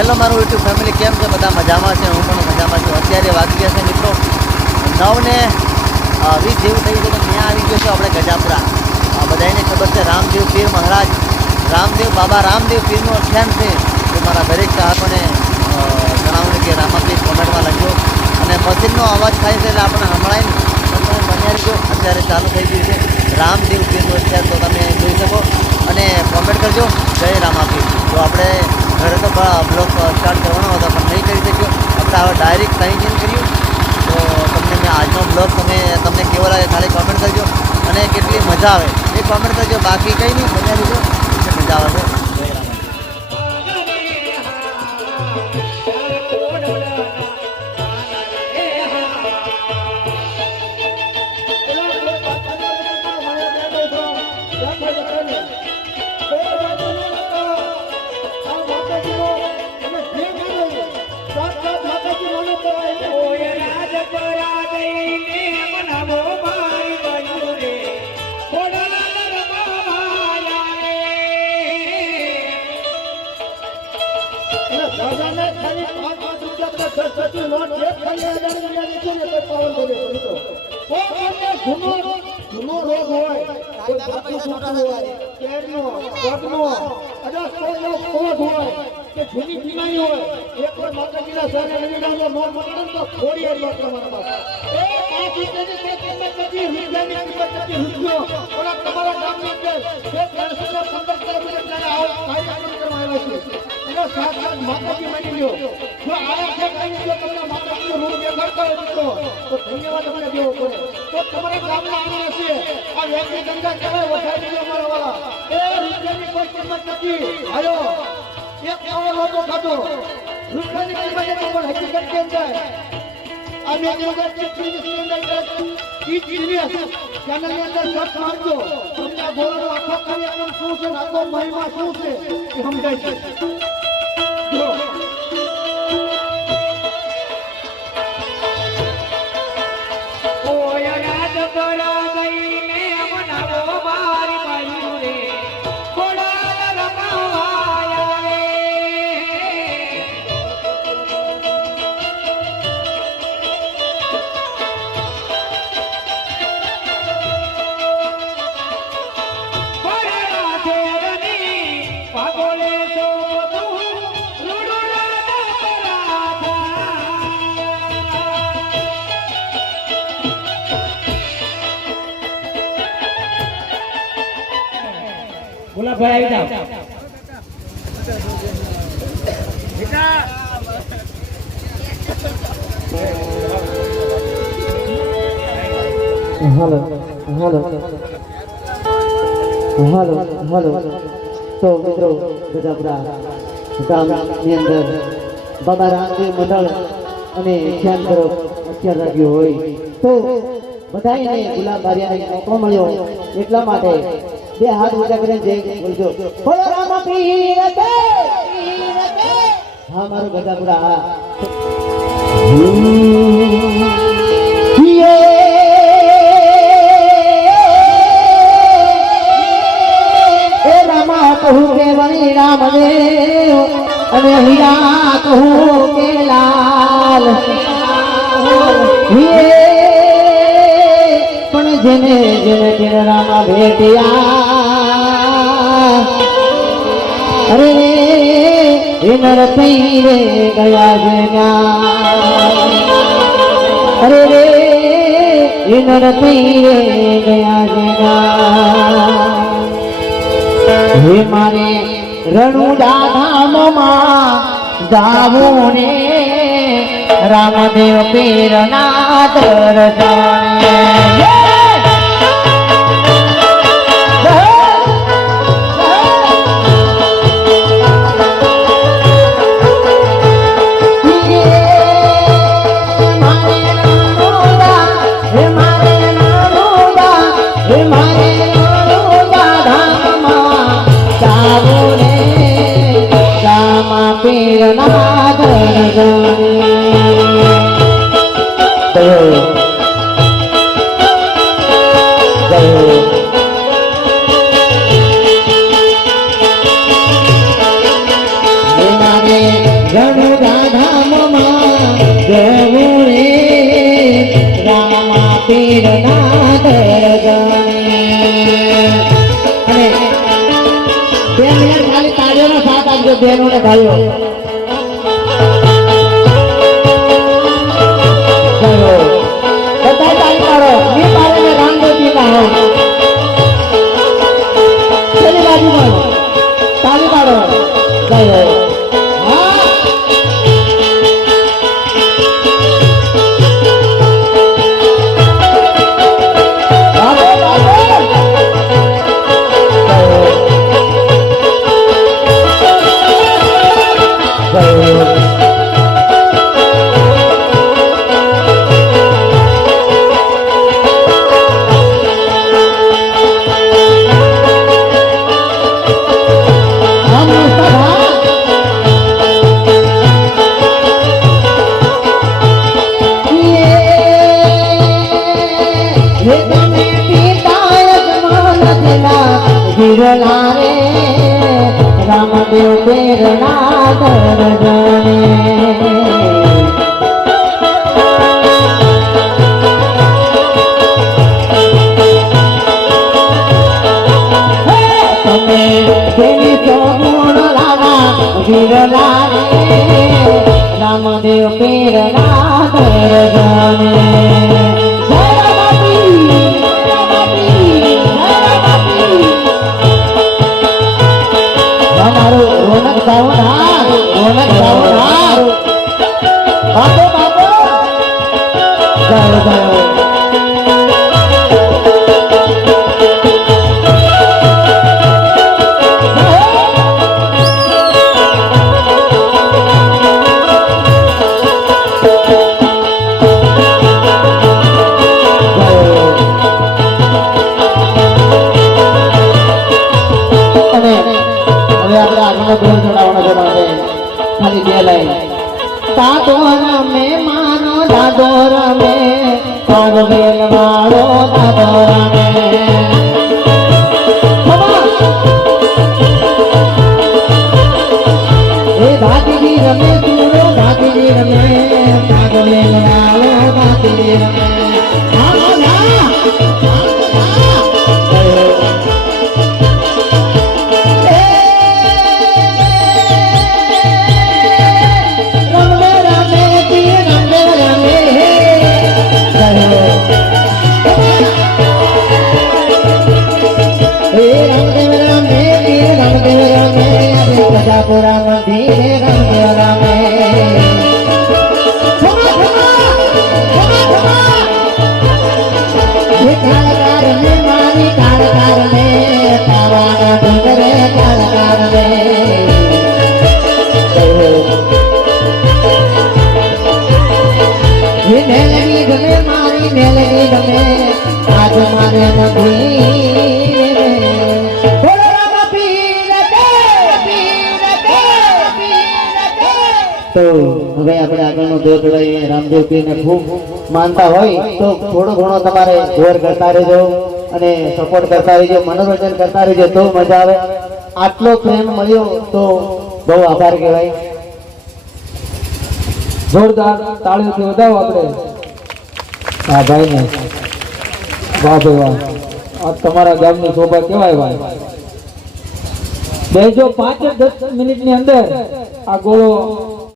Hello મારું YouTube family, કેમ છે? બધા મજામાં છે? હું પણ મજામાં છું. અત્યારે વાગી ગયા છે મિત્રો 9:20 જેવું થઈ ગયું. ત્યાં આવી ગયો છે આપણે ગજાપુરા. બધાને ખબર છે રામદેવ પીર મહારાજ, રામદેવ બાબા રામદેવ પીરનું આખ્યાન છે. તો મારા દરેક ચાહકોને જણાવું કે રામાપીર કોમેન્ટમાં લખજો. અને મશીનનો અવાજ થાય છે એટલે આપણે સંભળાય નહીં, પણ તમે બન્યા રહેજો. અત્યારે ચાલુ થઈ ગયું છે રામદેવ પીરનું આખ્યાન, તો તમે જોઈ શકો અને કોમેન્ટ કરજો જય રામાપીર. તો આપણે ઘરે તો બ્લોગ સ્ટાર્ટ કરવાનો હતો પણ નહીં કરી શક્યો. આપણે હવે ડાયરેક્ટ કંઈ ચેન્જ કર્યું. તો તમને મેં આજનો બ્લોગ તમને કેવો લાગે ખાલી કોમેન્ટ કરજો અને કેટલી મજા આવે એ કોમેન્ટ કરજો. બાકી કંઈ નહીં, મજા લીધો મજા આવે છે. જય જૂનો રોગ હોય, કોઈ કે જૂની બીમારી હોય, એક વાર માતાજીના સારે રવિરાજો મોર મકડન તો થોડી વાર તમારા પાસે એ 5 રૂપિયાની કિંમત નથી, રૂપિયાની કિંમત નથી. રૂપિયો ઓલા તમારા ગામની અંદર જે 15 કિલોમીટર જાય આવો કાર્યક્રમ કરવા આવ્યા છે. એનો સાથ માતાજી માની લ્યો. જો આયા છે કઈ જો તમને માતાજીનો રૂપ દેખાડતા હોય મિત્રો તો ધન્યવાદ તમને દેવો પડે. તો તમારા ગામના આના હશે આ વ્યક્તિ ધંધા કહેવાય વધારી લ્યો મારા વાળા. એ રૂપિયાની કોઈ કિંમત નથી. આયો એક આવો લોકો ખાતો રૂપિયાની કિંમત પણ હકીકત કેમ જાય? આ 2023 ની અંદર ઈ જીવીએસ ચેનલની અંદર સર્ચ મારજો, તમને આ બોલનો આખો કાર્યક્રમ શું છે, આખો મહિમા શું છે એ સમજાય છે. જો બોલા ભાઈ આવી જાવ. હાલો તો મિત્રો ગજાપુરા ગામની અંદર બાબા રામદેવ મંડળ અને ધ્યાન તરફ અત્યાર લાગ્યું હોય તો બધાને ગુલાબ બારિયાને મોકો મળ્યો એટલા માટે બે હાથ ઊંચા કરીને જય બોલજો, બોલો રામાપીર કે. હા મારું ગજાપુરા હા. એ રામા કહું કે વણી રામદેવ અને હીરા કહું કે લાલ. પણ જેને જેને જેને રામા ભેટ્યા અરે એ નર થઈ રે ગયા જેના, અરે રે એ નર થઈ રે ગયા જેના. હે મારે રણુડા ધામમાં જાવું ને રામદેવ પીરના દર્શને. પીરના દરજાને. અને 2 મિનિટ ખાલી તાળીઓનો સાથ આપજો બહેનો ને ભાઈઓ. બધા તાળી પાડો. ની પાડે ને રામદેવ પીરના હો. છેલ્લી બાજુમાં તાળી પાડો. જય હો. હા બાબો બાબો. જય હો. રામદેવ પેરના દરજાને. તમે જેની ચોગુણ લાલા વિરલા રે રામદેવ પેરના દરજાને. જય રામાપી, જય રામાપી, જય રામાપી. हमारो रोनक सावधान, रोनक सावधान. बाबो बाबो. जाओ जाओ. ખાલી 2 લાઈન. દાદોર મે માનો દાદોર મે પાગવેલ વાળો દાદોર મે. એ ભાતીજી રમે સુરો ભાતીજી રમે પાગવેલ વાળો ભાતીજી રમે. पूरा मंदिर रामदेव रामे. कालकार में मारी कालकार में पावाना डूंगरे कालकार में. ये नेलगी गमे मारी नेलगी गमे आज मारे नदी. તો હવે આપણે આગળનો દોર લઈએ. રામદેવ પીરને ખૂબ માનતા હોય તો થોડો ઘણો તમારે જોર કરતા રહેજો અને સપોર્ટ કરતા રહેજો, મનોરંજન કરતા રહેજો તો મજા આવે. આટલો પ્રેમ મળ્યો તો બહુ આભાર કહેવાય. જોરદાર તાળીઓથી વધાવો આપણે આ ભાઈને. વાહ ભાઈ વાહ, આ તમારા ગામની શોભા કહેવાય ભાઈ. બેજો 5-10 મિનિટની અંદર આ ગોળો